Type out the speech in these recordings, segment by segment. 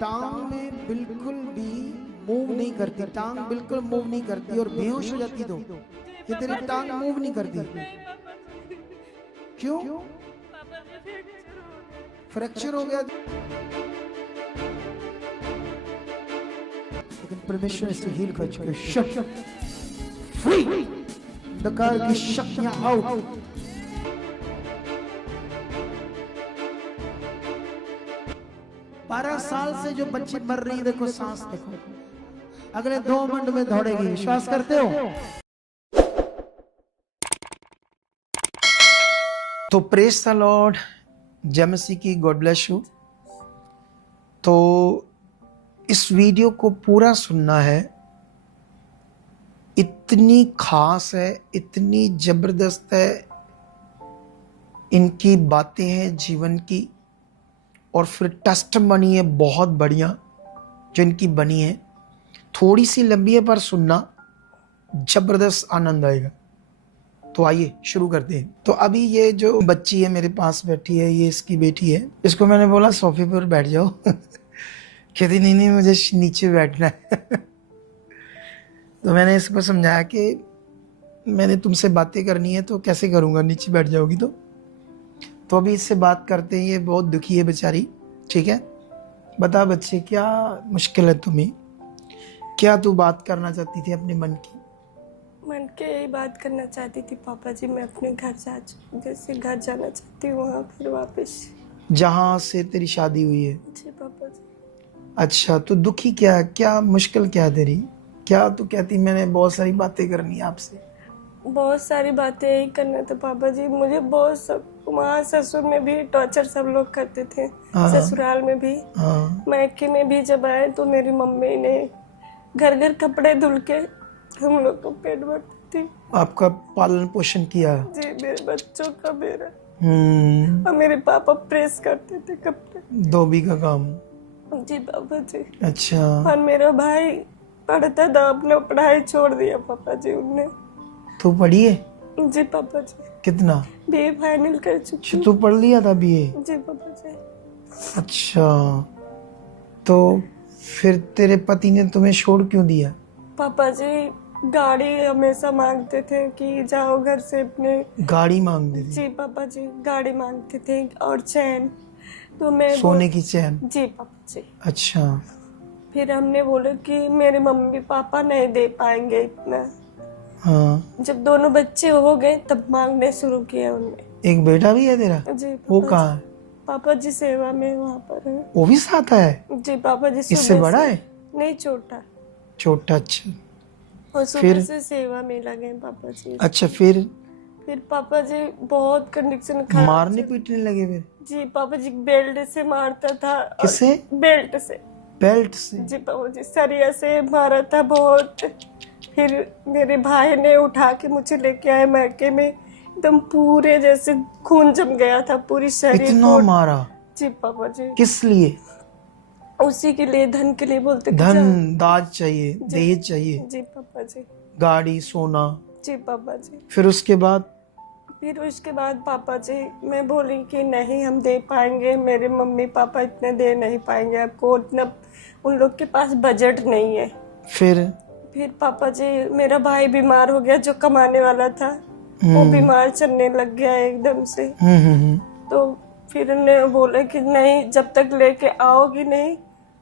टांग में बिल्कुल भी मूव नहीं करती, टांग बिल्कुल मूव नहीं करती और बेहोश हो जाती। तो ये तेरी टांग मूव नहीं करती, क्यों? फ्रैक्चर हो गया। लेकिन परमेश्वर से हील कर चुके। शक फ्री, अंधकार की शक्तियां आउट। 12 साल से जो बच्ची मर रही है, देखो सांस देखो, अगले 2 मिनट में दौड़ेगी। विश्वास करते हो? तो प्रेज द लॉर्ड, जय मसीह की, गॉड ब्लेस यू। तो इस वीडियो को पूरा सुनना है, इतनी खास है, इतनी जबरदस्त है, इनकी बातें हैं जीवन की, और फिर टेस्टिमनी है बहुत बढ़िया जो इनकी बनी है। थोड़ी सी लंबी है पर सुनना, जबरदस्त आनंद आएगा। तो आइए शुरू करते हैं। तो अभी ये जो बच्ची है मेरे पास बैठी है, ये इसकी बेटी है। इसको मैंने बोला सोफे पर बैठ जाओ कहती नहीं नहीं मुझे नीचे बैठना है तो मैंने इसको समझाया कि मैंने तुमसे बातें करनी है तो कैसे करूँगा, नीचे बैठ जाओगी तो अभी इससे बात करते हैं। ये बहुत दुखी है बेचारी। ठीक है, बता बच्चे, क्या मुश्किल है तुम्हें? क्या तू बात करना चाहती थी अपने मन की? मन के यही बात करना चाहती थी पापा जी, मैं अपने घर जैसे घर जाना चाहती हूँ, वहाँ फिर वापस जहाँ से तेरी शादी हुई है। जी पापा जी। अच्छा, तो दुखी क्या, क्या मुश्किल क्या तेरी? क्या तू कहती मैंने बहुत सारी बातें करनी है आपसे? बहुत सारी बातें यही करना था पापा जी। मुझे बहुत सब वहाँ ससुर में भी टॉर्चर सब लोग करते थे, ससुराल में भी, मायके में भी। जब आए तो मेरी मम्मी ने घर घर कपड़े धुल के हम लोग को पेट भरती थी। आपका पालन पोषण किया? जी, मेरे बच्चों का, मेरा। और मेरे पापा प्रेस करते थे कपड़े, धोबी का काम। जी पापा जी। अच्छा। और मेरा भाई पढ़ता था, अपना पढ़ाई छोड़ दिया पापा जी उनने। तू पढ़ी है? जी पापा जी। कितना? बीए फाइनल कर चुकी। तू पढ़ लिया था बीए? जी पापा जी। अच्छा, तो फिर तेरे पति ने तुम्हें छोड़ क्यों दिया? पापा जी गाड़ी हमेशा मांगते थे कि जाओ घर से अपने। गाड़ी मांगते थे? जी पापा जी, गाड़ी मांगते थे और चैन। तो मैं सोने की चैन? जी पापा जी। अच्छा। फिर हमने बोला कि मेरे मम्मी पापा नहीं दे पाएंगे इतना। हाँ। जब दोनों बच्चे हो गए तब मांगने शुरू किया उन्होंने। एक बेटा भी है तेरा? जी। वो कहाँ है? पापा जी सेवा में वहाँ पर है। वो भी साथ है? जी पापा जी। इससे बड़ा है? नहीं, छोटा। छोटा? अच्छा। और सुबह से सेवा में लगे पापा जी। अच्छा, फिर पापा जी बहुत कंडीशन खराब। मारने पीटने लगे फिर? जी पापा जी बेल्ट से मारता था। किससे? बेल्ट से। बेल्ट से? जी पापा जी, सरिया से मारा था बहुत। फिर मेरे भाई ने उठा के मुझे लेके आए मायके में, एकदम पूरे जैसे खून जम गया था पूरी शरीर। इतना मारा? जी पापा जी। किस लिए? उसी के लिए, धन के लिए बोलते। धन दाज चाहिए, दहेज चाहिए? जी पापा जी। गाड़ी, सोना? जी पापा जी। फिर उसके बाद? पापा जी मैं बोली कि नहीं हम दे पाएंगे, मेरे मम्मी पापा इतने दे नहीं पाएंगे आपको, उतना उन लोग के पास बजट नहीं है। फिर पापा जी मेरा भाई बीमार हो गया, जो कमाने वाला था वो बीमार चलने लग गया एकदम से। तो फिर उन्होंने बोला कि नहीं, जब तक लेके आओगी नहीं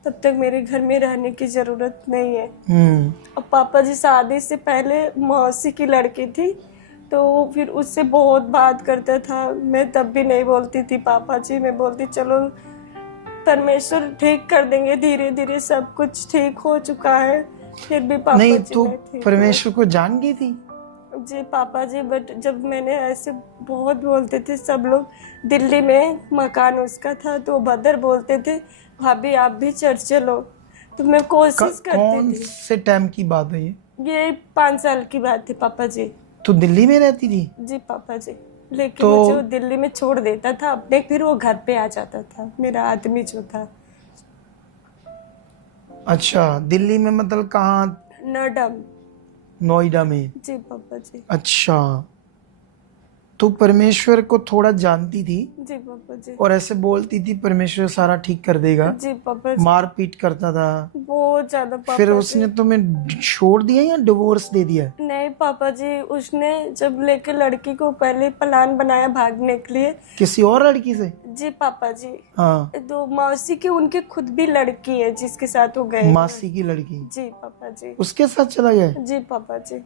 तब तक मेरे घर में रहने की जरूरत नहीं है। और पापा जी शादी से पहले मौसी की लड़की थी, तो फिर उससे बहुत बात करता था। मैं तब भी नहीं बोलती थी पापा जी, मैं बोलती चलो परमेश्वर ठीक कर देंगे, धीरे धीरे सब कुछ ठीक हो चुका है। फिर भी पापा नहीं, जी तू परमेश्वर को जान गई थी? जी पापा जी, बट जब मैंने ऐसे बहुत बोलते थे सब लोग, दिल्ली में मकान उसका था तो बदर बोलते थे भाभी आप भी चर्च चलो, तो मैं कोशिश करती थी। कौन से टाइम की बात है ये 5 साल की बात है पापा जी। तो दिल्ली में रहती थी? जी पापा जी, लेकिन मुझे दिल्ली में छोड़ देता था अपने, फिर वो घर पे आ जाता था मेरा आदमी जो था। अच्छा, दिल्ली में मतलब कहाँ? नोएडा। नोएडा में? जी पापा जी। अच्छा, तू परमेश्वर को थोड़ा जानती थी जी पापा जी। और ऐसे बोलती थी परमेश्वर सारा ठीक कर देगा, जी पापा जी। मार पीट करता था, बहुत ज्यादा पापा फिर जी। उसने तुम्हें छोड़ दिया या डिवोर्स दे दिया? नहीं पापा जी, उसने जब लेके लड़की को पहले प्लान बनाया भागने के लिए। किसी और लड़की से? जी पापा जी। हाँ, तो मौसी की उनके खुद भी लड़की है जिसके साथ वो गए। मासी की लड़की? जी पापा जी। उसके साथ चला गया? जी पापा जी।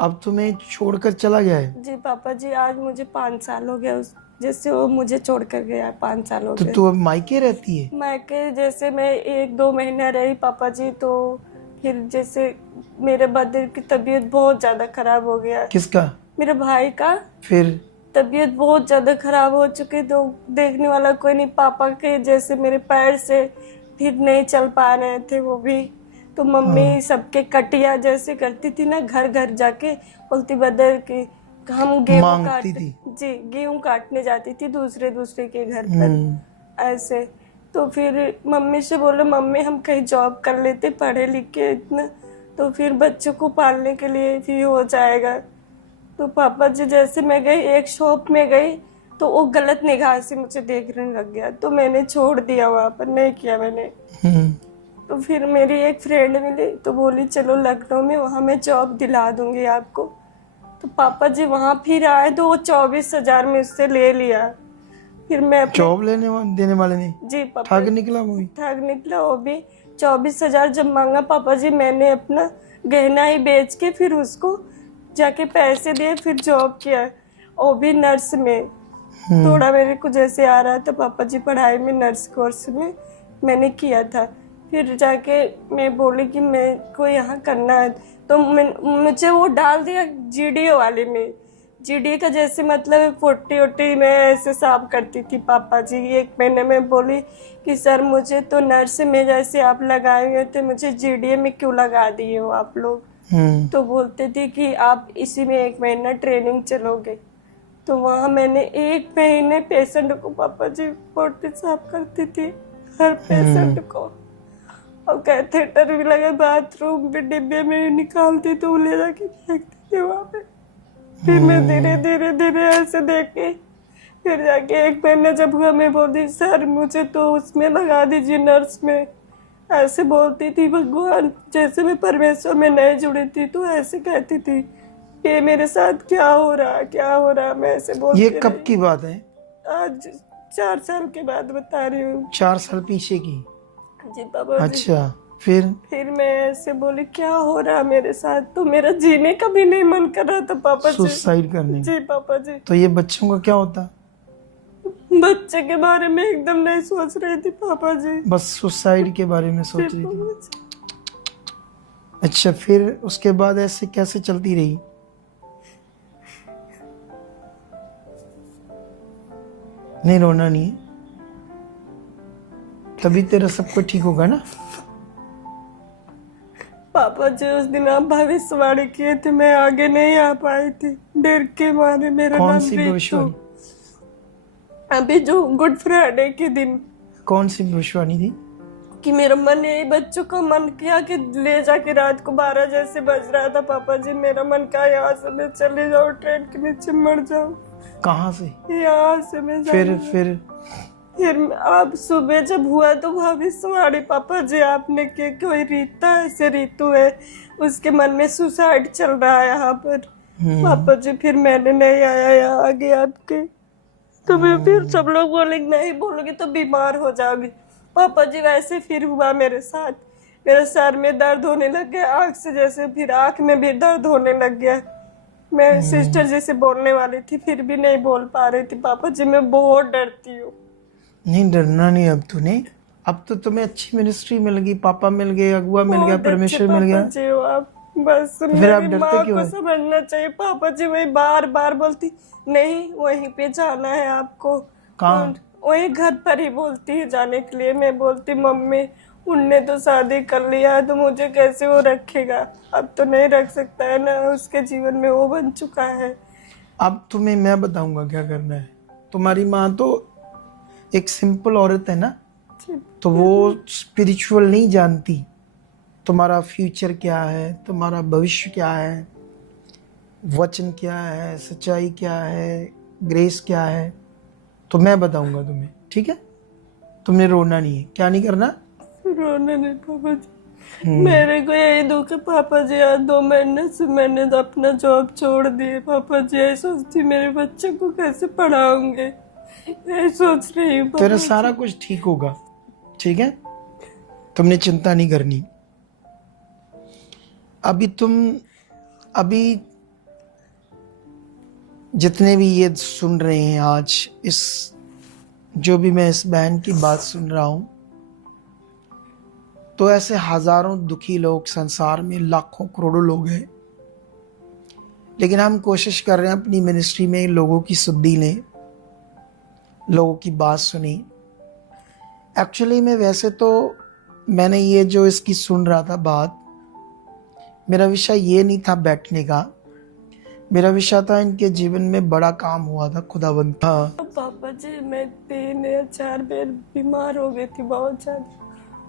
अब तुम्हें छोड़कर चला गया है? जी पापा जी, आज मुझे 5 साल हो गया उस जैसे वो मुझे छोड़कर गया। 5 साल हो तो गए। तू अब मायके रहती है? मायके जैसे मैं 1-2 महीना रही पापा जी, तो फिर जैसे मेरे बदर की तबीयत बहुत ज्यादा खराब हो गया। किसका? मेरे भाई का। फिर तबीयत बहुत ज्यादा खराब हो चुकी, तो देखने वाला कोई नहीं। पापा के जैसे मेरे पैर से फिर नहीं चल पा रहे थे वो भी, तो मम्मी सबके कटिया जैसे करती थी ना, घर घर जाके बोलती बदर की हम गेहूं मांगती थी। जी गेहूं काटने जाती थी दूसरे के घर पर ऐसे। तो फिर मम्मी से बोले मम्मी हम कहीं जॉब कर लेते, पढ़े लिखे इतना, तो फिर बच्चों को पालने के लिए भी हो जाएगा। तो पापा जी जैसे मैं गई एक शॉप में गई, तो वो गलत निगाह से मुझे देखने लग गया, तो मैंने छोड़ दिया, वहां पर नहीं किया मैंने। तो फिर मेरी एक फ्रेंड मिली, तो बोली चलो लखनऊ में, वहां मैं जॉब दिला दूंगी आपको। तो पापा जी वहां फिर आए, तो वो 24,000 में उससे ले लिया। फिर मैं जॉब देने वाले ने? जी पापा। ठग निकला वो भी? ठग निकला वो भी। 24,000 जब मांगा पापा जी, मैंने अपना गहना ही बेच के फिर उसको जाके पैसे दिए, फिर जॉब किया, वो भी नर्स में। थोड़ा मेरे को जैसे आ रहा था पापा जी पढ़ाई में, नर्स कोर्स में मैंने किया था। फिर जाके मैं बोली कि मेरे को यहाँ करना है, तो मुझे वो डाल दिया जीडीओ वाले में। जीडीओ का जैसे मतलब 40 में ऐसे साफ करती थी पापा जी। 1 महीने में बोली कि सर मुझे तो नर्स में जैसे आप लगाए हुए थे, मुझे जीडीओ में क्यों लगा दिए हो आप लोग? तो बोलते थे कि आप इसी में 1 महीना ट्रेनिंग चलोगे। तो वहाँ मैंने 1 महीने पेशेंट को पापा जी पोटी साफ करती थी, हर पेशेंट को, और कैथेटर भी लगा, बाथरूम भी डिब्बे में निकालती तो ले जाके फेंकती थी वहाँ पे। फिर मैं धीरे ऐसे देख के फिर जाके 1 महीना जब हुआ, मैं बोलती सर मुझे तो उसमें लगा दीजिए नर्स में, ऐसे बोलती थी। भगवान जैसे मैं परमेश्वर में नहीं जुड़ी थी, तो ऐसे कहती थी ये मेरे साथ क्या हो रहा, मैं ऐसे बोलती। ये कब की बात है? आज 4 साल के बाद बता रही हूँ। 4 साल पीछे की? जी पापा जी। अच्छा, फिर मैं ऐसे बोली क्या हो रहा मेरे साथ, तो मेरा जीने का भी नहीं मन कर रहा था पापा जी। सुसाइड करने? जी पापा जी। तो ये बच्चों का क्या होता? बच्चे के बारे में एकदम नहीं सोच रही थी पापा जी, बस सुसाइड के बारे में सोच रही थी। अच्छा, फिर उसके बाद ऐसे कैसे चलती रही? नहीं रोना नहीं, तभी तेरा सब कुछ ठीक होगा ना। पापा जी उस दिन आप भविष्यवाणी किए थे, मैं आगे नहीं आ पाई थी डर के मारे। मेरा कौन नाम सी भविष्यवाणी? अभी जो गुड फ्राइडे के दिन। कौन सी भविष्यवाणी थी? कि मेरा मन यही बच्चों का मन किया कि ले जाके रात को 12 जैसे बज रहा था पापा जी, मेरा मन कहा यहाँ से मैं चले जाऊँ, ट्रेन के नीचे मर जाऊँ। कहाँ से? यहाँ से मैं फिर आप सुबह जब हुआ तो भविष्यवाणी पापा जी आपने कि कोई रीता ऐसे रीतू है, उसके मन में सुसाइड चल रहा है यहाँ पर पापा जी। फिर मैंने नहीं आया यहाँ आगे आपके, तो मैं फिर सब लोग बोले नहीं बोलोगे तो बीमार हो जाओगे पापा जी। वैसे फिर हुआ मेरे साथ, मेरे सर में दर्द होने लग गया, आँख से जैसे, फिर आँख में भी दर्द होने लग गया। मैं सिस्टर जैसे बोलने वाली थी, फिर भी नहीं बोल पा रही थी पापा जी। मैं बहुत डरती हूँ। नहीं डरना नहीं अब तूने, अब तो तुम्हें अच्छी मिनिस्ट्री मिल गई, पापा मिल गए, अगुआ मिल गया, परमेश्वर मिल गया। जी आप बस फिर आप डरते माँ क्यों को है? समझना चाहिए पापा जी। वही बार बार बोलती नहीं वहीं पे जाना है आपको। कहाँ? वही घर पर ही बोलती है जाने के लिए। मैं बोलती मम्मी उनने तो शादी कर लिया है, तो मुझे कैसे वो रखेगा, अब तो नहीं रख सकता है ना, उसके जीवन में वो बन चुका है। अब तुम्हें मैं बताऊंगा क्या करना है। तुम्हारी माँ तो एक सिंपल औरत है ना, तो वो स्पिरिचुअल नहीं जानती तुम्हारा फ्यूचर क्या है, तुम्हारा भविष्य क्या है। वचन क्या है, सच्चाई क्या है, ग्रेस क्या है, तो मैं बताऊंगा तुम्हें, ठीक है? तुमने रोना नहीं है। क्या नहीं करना? रोना नहीं पापा जी। मेरे को यही दुख है पापा जी, आज 2 महीने से मैंने तो अपना जॉब छोड़ दिए पापा जी। यही सोचती मेरे बच्चे को कैसे पढ़ाऊंगे, यही सोच रही हूँ। तेरा सारा कुछ ठीक होगा, ठीक है? तुमने चिंता नहीं करनी। अभी जितने भी ये सुन रहे हैं आज, जो भी मैं इस बहन की बात सुन रहा हूं, तो ऐसे हजारों दुखी लोग संसार में, लाखों करोड़ों लोग हैं। लेकिन हम कोशिश कर रहे हैं अपनी मिनिस्ट्री में लोगों की सुधि लें, लोगों की बात सुनी। एक्चुअली में वैसे तो मैंने ये जो इसकी सुन रहा था बात, मेरा विषय ये नहीं था बैठने का। मेरा विषय था इनके जीवन में बड़ा काम हुआ था, खुदावंत था। पापा जी मैं 3 या 4 बार बीमार हो गई थी, बहुत ज्यादा।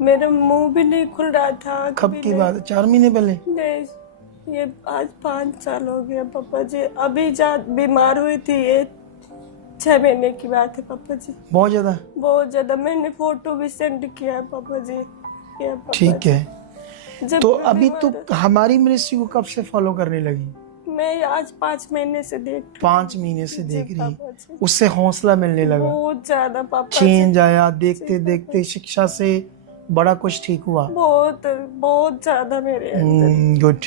मेरा मुंह भी नहीं खुल रहा था। कब की बात है? 4 महीने पहले? नहीं, ये आज 5 साल हो गया पापा जी। अभी बीमार हुई थी, ये 6 महीने की बात है पापा जी। बहुत ज्यादा। मैंने फोटो भी सेंड किया है पापा जी। ठीक है। तो अभी तो हमारी मिनिस्ट्री को कब से फॉलो करने लगी? मैं आज 5 महीने से 5 महीने से देख रही, उससे हौसला मिलने लगा, बहुत ज्यादा पापा। चेंज आया, देखते देखते शिक्षा से बड़ा कुछ ठीक हुआ, बहुत ज्यादा मेरे अंदर। गुड।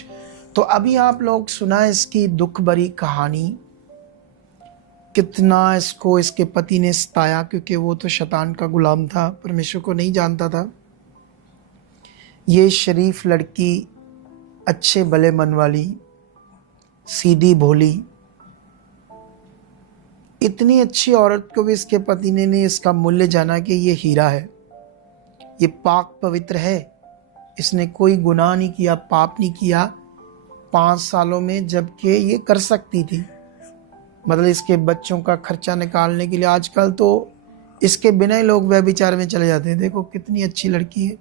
तो अभी आप लोग सुना इसकी दुख भरी कहानी, कितना इसको इसके पति ने सताया, क्योंकि वो तो शैतान का गुलाम था, परमेश्वर को नहीं जानता था। ये शरीफ लड़की, अच्छे भले मन वाली, सीधी भोली, इतनी अच्छी औरत को भी इसके पति ने इसका मूल्य जाना कि ये हीरा है, ये पाक पवित्र है, इसने कोई गुनाह नहीं किया, पाप नहीं किया 5 सालों में, जबकि ये कर सकती थी। मतलब इसके बच्चों का खर्चा निकालने के लिए आजकल तो इसके बिना ही लोग व्यभिचार में चले जाते हैं। देखो कितनी अच्छी लड़की है।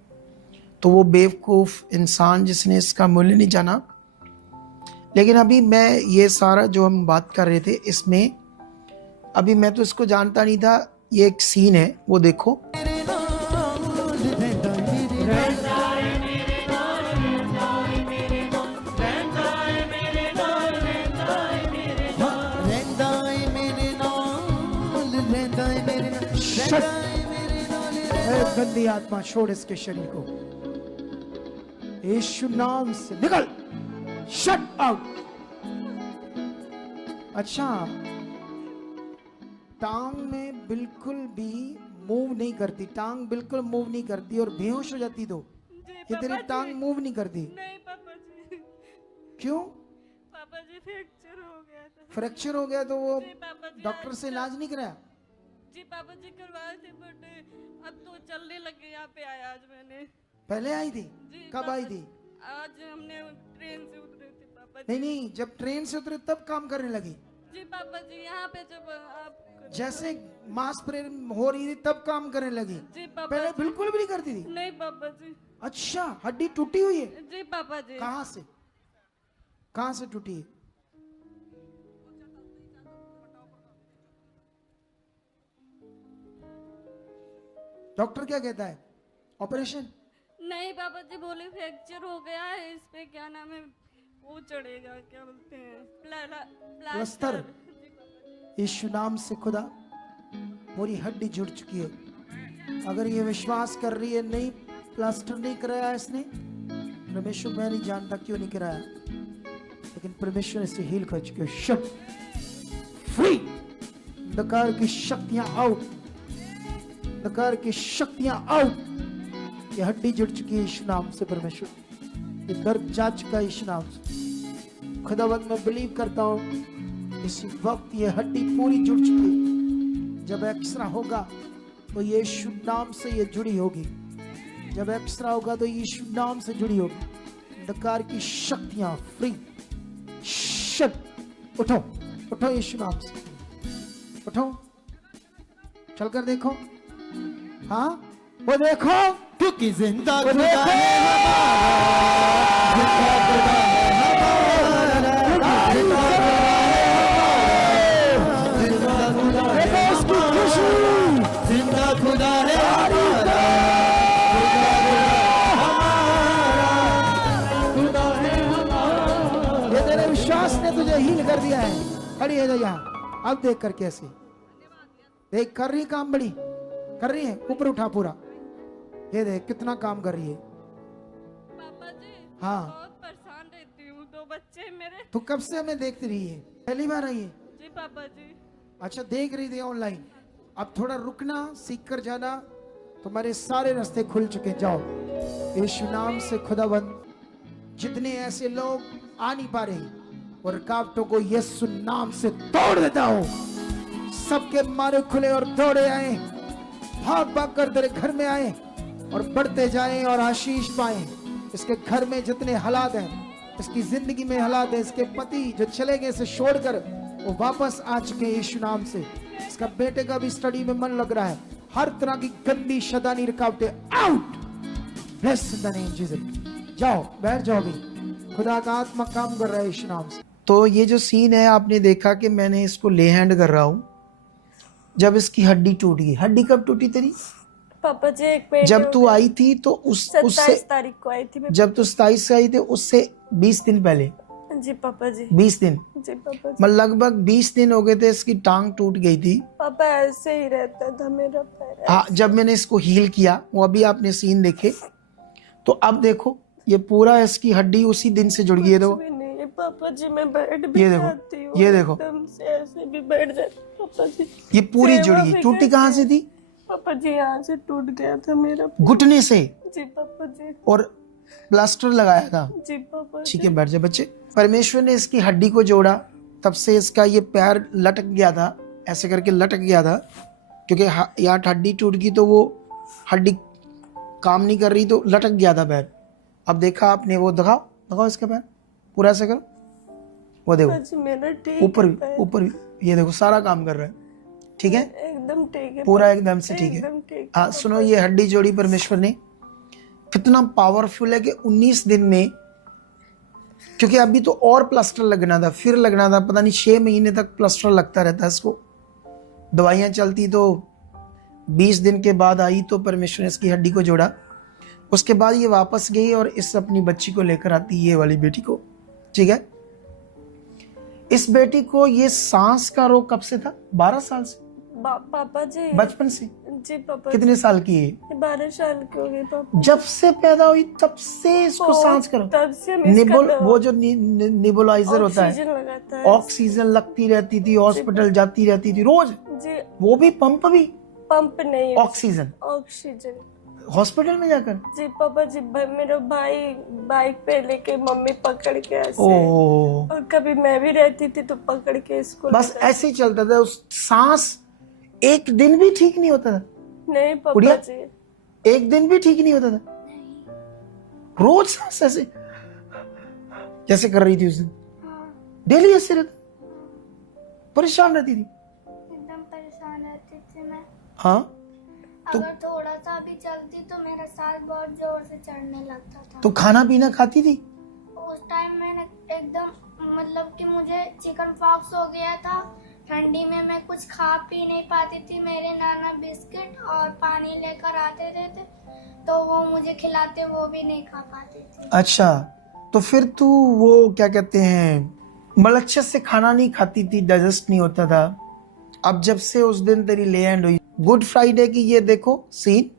तो वो बेवकूफ़ इंसान जिसने इसका मूल्य नहीं जाना। लेकिन अभी मैं ये सारा जो हम बात कर रहे थे, इसमें अभी मैं तो इसको जानता नहीं था। ये एक सीन है, वो देखो। गंदी आत्मा छोड़ इसके शरीर को, यीशु नाम से निकल, शट आउट। अच्छा, टांग में बिल्कुल भी मूव नहीं करती, टांग बिल्कुल मूव नहीं करती, और बेहोश हो जाती। तो ये तेरी टांग मूव नहीं करती? नहीं पापा जी। क्यों? पापा जी फ्रैक्चर हो गया था। फ्रैक्चर हो गया तो वो डॉक्टर से इलाज नहीं कराया? जी पापा जी करवाए थे, बट अब तो चलने लगे। यहाँ पे आया आज मैंने। पहले आई थी? कब आई थी? आज हमने ट्रेन से उतरे थे पापा जी। नहीं, जब ट्रेन से उतरे तब काम करने लगी? जी पापा जी, यहाँ पे जब आप जैसे मास प्रेयर हो रही थी तब काम करने लगी? जी पापा। पहले बिल्कुल भी नहीं करती थी? नहीं पापा जी। अच्छा, हड्डी टूटी हुई है? जी पापा जी। कहाँ से टूटी है? डॉक्टर क्या कहता है? ऑपरेशन? नहीं पापा जी, बोले फ्रैक्चर हो गया है, इस पे क्या नाम है वो चढ़ेगा, क्या बोलते हैं, प्लास्टर। यीशु नाम से खुदा पूरी हड्डी जुड़ चुकी है। अगर ये विश्वास कर रही है नहीं प्लास्टर नहीं कराया इसने, परमेश्वर मैं नहीं जानता क्यों नहीं कराया, लेकिन परमेश्वर इसे हील कर चुके। शट फ्री, अंधकार की शक्तियां आउट, अंधकार की शक्तियां आउट। ये हड्डी जुड़ चुकी है यीशु नाम से। परमेश्वर ये दर्द जा चुका है यीशु नाम से। खुदावंद मैं बिलीव करता हूँ इस वक्त ये हड्डी पूरी जुड़ चुकी है। जब एक्सरा होगा तो यीशु नाम से ये जुड़ी होगी, जब एक्सरा होगा तो यीशु नाम से जुड़ी होगी। अंधकार की शक्तियां फ्री। शट, उठो उठो यीशु नाम से, उठो, चलकर देखो। हाँ वो देखो, क्योंकि जिंदा वो खुदा देखो, है हमारा, जिंदा खुदा है हमारा, जिंदा इसने तुझे हील कर दिया है। खड़ी है यहाँ, अब देख कर कैसे देख कर रही काम, बड़ी कर रही है, ऊपर उठा पूरा, ये देख कितना काम कर रही है। पापा जी हाँ बहुत परेशान रहती हूँ, 2 बच्चे मेरे। तो कब से हमें देखती रही है? पहली बार आई है? जी पापा जी। अच्छा देख रही थी ऑनलाइन, अब थोड़ा रुकना, सीख कर जाना, तुम्हारे सारे रास्ते खुल चुके। जाओ यीशु नाम से खुदाबंद, जितने ऐसे लोग आ नहीं पा रहे और रुकावटों को यीशु नाम से तोड़ देता हूं, सबके मारे खुले और दौड़े आए, भाग भाग कर तेरे घर में आए और बढ़ते जाएं और आशीष पाएं। इसके घर में जितने हालात हैं, इसकी जिंदगी में हालात है, इसके पति जो चले गए इसे छोड़कर वो वापस आ चुके हैं यीशु नाम से। इसका बेटे का भी स्टडी में मन लग रहा है। हर तरह की गंदी शैतानी रुकावटें out, bless in the name Jesus. जाओ बैठ जाओ, भी खुदा का आत्मा काम कर रहा है यीशु नाम से। तो ये जो सीन है आपने देखा कि मैंने इसको ले हैंड कर रहा हूँ। जब इसकी हड्डी टूट गई, हड्डी कब टूटी तेरी? पापा जी एक महीने जब तू आई थी तो उससे 27 तारीख को आई थी मैं। जब तू 27 से आई थी उससे 20 दिन पहले। जी पापा जी। 20 दिन? जी पापा जी। मतलब लगभग 20 दिन हो गए थे इसकी टांग टूट गई थी। पापा ऐसे ही रहता था मेरा पैर। हाँ, जब मैंने इसको हील किया, वो अभी आपने सीन देखे, तो अब देखो ये पूरा इसकी हड्डी उसी दिन से जुड़ गई है। तो पापा जी मैं बैठ भी ये जाती हूँ, ये देखो एकदम से ऐसे भी बैठ जाती पापा जी। ये पूरी जुड़ गई। टूटी कहाँ से थी? पापा जी यहाँ से टूट गया था मेरा, घुटने से। जी पापा जी। और प्लास्टर लगाया था? जी पापा। ठीक है बैठ जाए बच्चे। परमेश्वर ने इसकी हड्डी को जोड़ा, तब से इसका ये पैर लटक गया था, ऐसे करके लटक गया था, क्योंकि यहाँ हड्डी टूट गई तो वो हड्डी काम नहीं कर रही तो लटक गया था पैर। अब देखा आपने, वो दिखाओ दिखाओ इसका पैर पूरा ऐसे करो, वो देखो ऊपर ऊपर ये देखो सारा काम कर रहा है। ठीक है एकदम ठीक है, पूरा एकदम से ठीक है। हाँ सुनो, ये हड्डी जोड़ी परमेश्वर ने, कितना पावरफुल है कि 19 दिन में, क्योंकि अभी तो और प्लास्टर लगना था, फिर लगना था, पता नहीं 6 महीने तक प्लास्टर लगता रहता है इसको, दवाइयाँ चलती। तो 20 दिन के बाद आई तो परमेश्वर ने इसकी हड्डी को जोड़ा। उसके बाद ये वापस गई और इस अपनी बच्ची को लेकर आती, ये वाली बेटी को। ठीक है, इस बेटी को ये सांस का रोग कब से था? 12 साल से? पापा जी बचपन से? जी पापा। कितने साल की है? 12 साल की हो गई पापा। जब से पैदा हुई तब से इसको सांस करो, तब से वो जो निबुलाइजर होता है, ऑक्सीजन लगती रहती थी, हॉस्पिटल जाती रहती थी रोज जी। वो भी पंप नहीं, ऑक्सीजन हॉस्पिटल में जाकर। जी पापा जी, मेरा भाई बाइक पे लेके मम्मी पकड़ के ऐसे, और कभी मैं भी रहती थी तो पकड़ के इसको, बस ऐसे ही चलता था। उस सांस एक दिन भी ठीक नहीं होता था? नहीं पापा जी, एक दिन भी ठीक नहीं होता था? रोज सांस ऐसे जैसे कर रही थी उस दिन? डेली ऐसे रहता? परेशान रहती थी? एकदम परेशान रहती थी मैं। हाँ तो अगर थोड़ा सा भी चलती तो मेरा सांस बहुत जोर से चढ़ने लगता था। तो खाना पीना खाती थी? उस टाइम मैंने एकदम मतलब कि मुझे चिकन पॉक्स हो गया था। ठंडी में मैं कुछ खा पी नहीं पाती थी। मेरे नाना बिस्किट और पानी लेकर आते थे तो वो मुझे खिलाते, वो भी नहीं खा पाती थी। अच्छा, तो फिर तू वो क्या कहते हैं, मलच्छर से खाना नहीं खाती थी, डाइजेस्ट नहीं होता था। अब जब से उस दिन तेरी ले एंड हुई, गुड फ्राइडे की ये देखो सीन,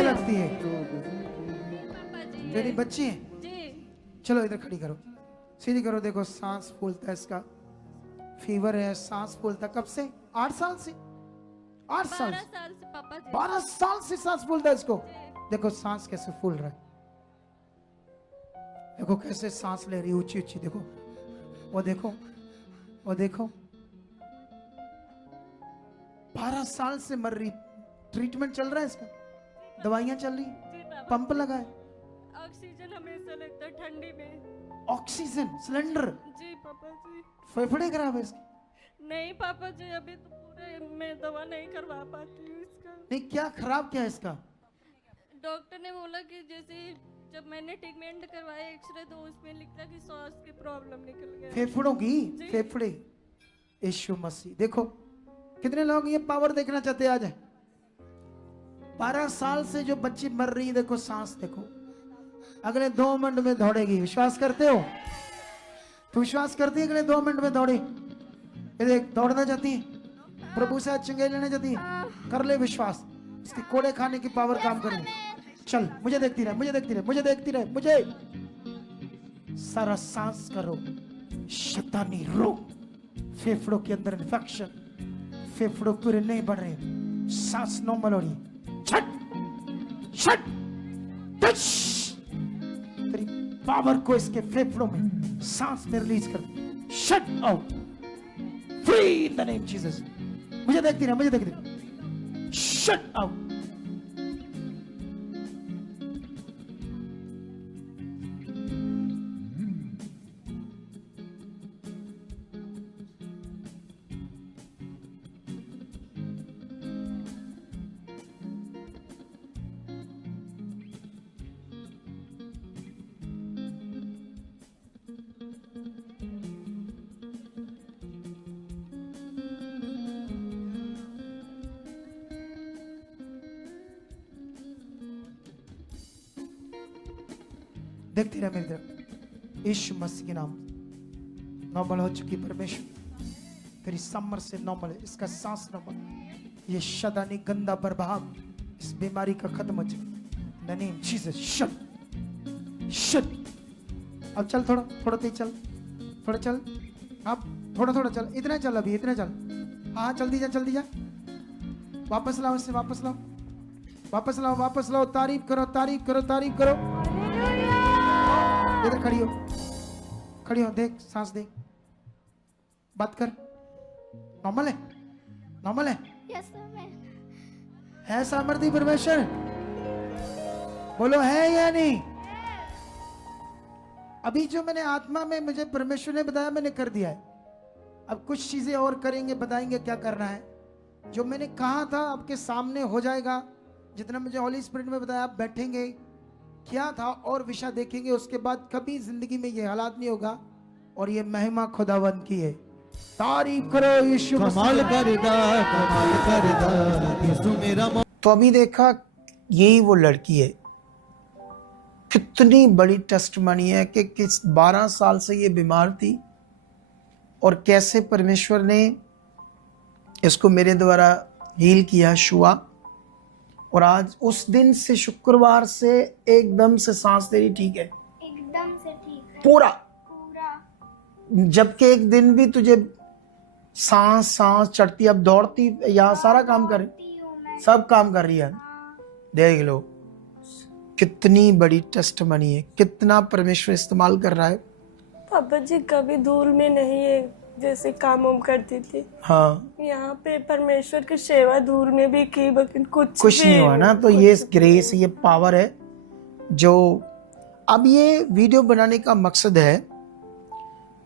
लगती है मेरी बच्ची है। चलो इधर खड़ी करो, सीधी करो, देखो सांस फूलता है, इसका फीवर है, सांस फूलता। कब से? 8 साल से? 8 साल से पापा जी, 12 साल से सांस फूलता है इसको। देखो सांस कैसे फूल रहा है, देखो कैसे सांस ले रही ऊंची ऊंची, देखो वो देखो वो देखो। 12 साल से मर रही, ट्रीटमेंट चल रहा है इसका, दवाइयां चल रही, पंप लगा है, ऑक्सीजन हमेशा लगता है ठंडी में, ऑक्सीजन सिलेंडर। जी पापा जी। फेफड़े खराब है इसके? नहीं पापा जी, अभी तो पूरे मैं दवा नहीं करवा पाती हूँ इसका। नहीं, क्या खराब क्या है इसका? डॉक्टर ने बोला कि जैसे जब मैंने ट्रीटमेंट करवाया एक्सरे, तो उसमें लिखा कि सांस की प्रॉब्लम निकल गया, फेफड़ों की, फेफड़े। यीशु मसीह, देखो कितने लोग ये पावर देखना चाहते हैं आज? 12 साल से जो बच्ची मर रही है, देखो सांस देखो, अगले 2 मिनट में दौड़ेगी। विश्वास करते हो? तो विश्वास करती है अगले 2 मिनट में दौड़े? ये देख, दौड़ना चाहती है, प्रभु से चंगाई लेना चाहती है, कर ले विश्वास, इसके कोड़े खाने की पावर काम कर ले। चल, मुझे देखती रहे, मुझे देखती रहे, मुझे देखती रहे, मुझे। सारा सांस करो, शैतानी रोग, फेफड़ों के अंदर इन्फेक्शन, फेफड़ों पूरे नहीं बढ़ रहे, सांस नॉर्मल हो रही, छट छट टच, तेरी पावर को इसके फेफड़ों में सांस में रिलीज कर, shut out, free in the name Jesus. मुझे देखती रहे, मुझे देखती रहे, शट आउट। देखती रहे मेरी तरफ, यीशु मसीह के नाम। नॉर्मल हो चुकी परमेश्वर, तेरी समर से नॉर्मल है, इसका सांस नॉर्मल, ये शैतानी गंदा प्रभाव इस बीमारी का खत्म हो जाए। The name Jesus, shut shut. अब चल, थोड़ा थोड़ा तेज चल, थोड़ा चल, अब थोड़ा थोड़ा चल, इतना चल, अभी इतना चल। हाँ जल्दी जा, जल्दी जा, वापस लाओ इसे, वापस लाओ, वापस लाओ, वापस लाओ। तारीफ करो, तारीफ करो, तारीफ करो। इधर खड़ी हो, खड़ी हो, देख सांस दे, बात कर, नॉर्मल है, नॉर्मल है। Yes sir. है सामर्थ्य परमेश्वर? बोलो है या नहीं? अभी जो मैंने आत्मा में मुझे परमेश्वर ने बताया, मैंने कर दिया है। अब कुछ चीजें और करेंगे, बताएंगे क्या करना है। जो मैंने कहा था आपके सामने हो जाएगा, जितना मुझे हॉली स्पिरिट में बताया। आप बैठेंगे, क्या था और विषय देखेंगे, उसके बाद कभी जिंदगी में ये हालात नहीं होगा। और ये महिमा खुदावन की है। तारीफ करो यीशु कमाल करदा, कमाल करदा यीशु मेरा। तो अभी देखा, यही वो लड़की है। कितनी बड़ी टेस्टमनी है कि किस 12 साल से ये बीमार थी और कैसे परमेश्वर ने इसको मेरे द्वारा हील किया, छुआ। और आज उस दिन से, शुक्रवार से एकदम से सांस तेरी ठीक है, एकदम से ठीक है, पूरा पूरा। जबकि एक दिन भी तुझे सांस सांस चढ़ती, अब दौड़ती, यहाँ सारा काम कर, सब काम कर रही है। देख लो कितनी बड़ी टेस्टमनी है, कितना परमेश्वर इस्तेमाल कर रहा है। पापा जी कभी धूल में नहीं है, जैसे काम उम करती थी। हाँ, यहाँ पे परमेश्वर की सेवा धूल में भी की, लेकिन कुछ नहीं हुआ ना। तो ये ग्रेस, ये पावर है जो अब ये वीडियो बनाने का मकसद है।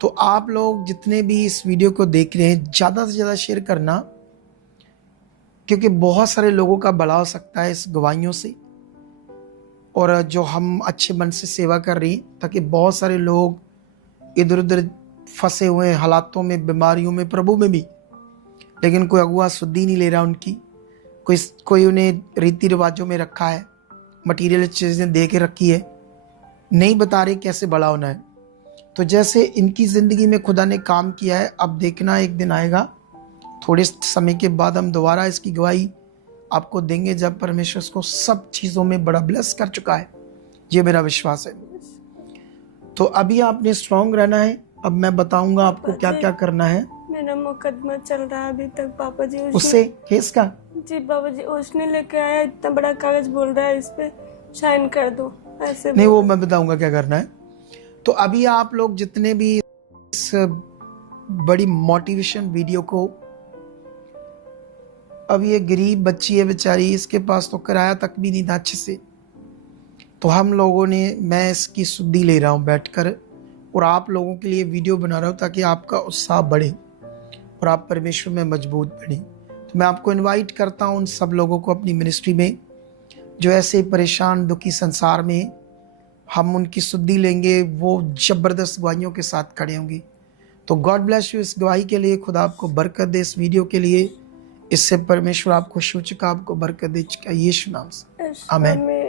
तो आप लोग जितने भी इस वीडियो को देख रहे हैं, ज़्यादा से ज़्यादा शेयर करना, क्योंकि बहुत सारे लोगों का भला हो सकता है इस गवाहियों से। और जो हम अच्छे मन से सेवा कर रही हैं, ताकि बहुत सारे लोग इधर उधर फंसे हुए हैं हालातों में, बीमारियों में, प्रभु में भी, लेकिन कोई अगुआ सुद्धि नहीं ले रहा उनकी। कोई उन्हें रीति रिवाजों में रखा है, मटीरियल चीज़ें दे के रखी है, नहीं बता रहे कैसे बड़ा होना है। तो जैसे इनकी ज़िंदगी में खुदा ने काम किया है, अब देखना एक दिन आएगा, थोड़े समय के बाद हम दोबारा इसकी गवाही आपको देंगे, जब परमेश्वर को सब चीज़ों में बड़ा ब्लेस कर चुका है। ये मेरा विश्वास है। तो अभी आपने स्ट्रांग रहना है। अब मैं बताऊंगा आपको क्या क्या करना है। मेरा मुकदमा चल रहा है अभी तक पापा जी, उससे केस का। जी पापा जी, उसने लेके आया इतना बड़ा कागज, बोल रहा है इस पे साइन कर दो, ऐसे नहीं, वो मैं बताऊंगा क्या करना है। तो अभी आप लोग जितने भी इस बड़ी मोटिवेशन वीडियो को, अब ये गरीब बच्ची है बेचारी, इसके पास तो किराया तक भी नहीं था अच्छे से। तो हम लोगों ने, मैं इसकी शुद्धि ले रहा हूँ बैठकर, और आप लोगों के लिए वीडियो बना रहा हूँ ताकि आपका उत्साह बढ़े और आप परमेश्वर में मजबूत बने। तो मैं आपको इनवाइट करता हूँ उन सब लोगों को अपनी मिनिस्ट्री में जो ऐसे परेशान दुखी संसार में, हम उनकी शुद्धि लेंगे, वो ज़बरदस्त गवाहियों के साथ खड़े होंगे। तो गॉड ब्लेस यू इस गवाही के लिए, खुदा आपको बरकत दे इस वीडियो के लिए, इससे परमेश्वर आपको शुचका, आपको बरकत दे चुका, यीशु नाम से, आमीन।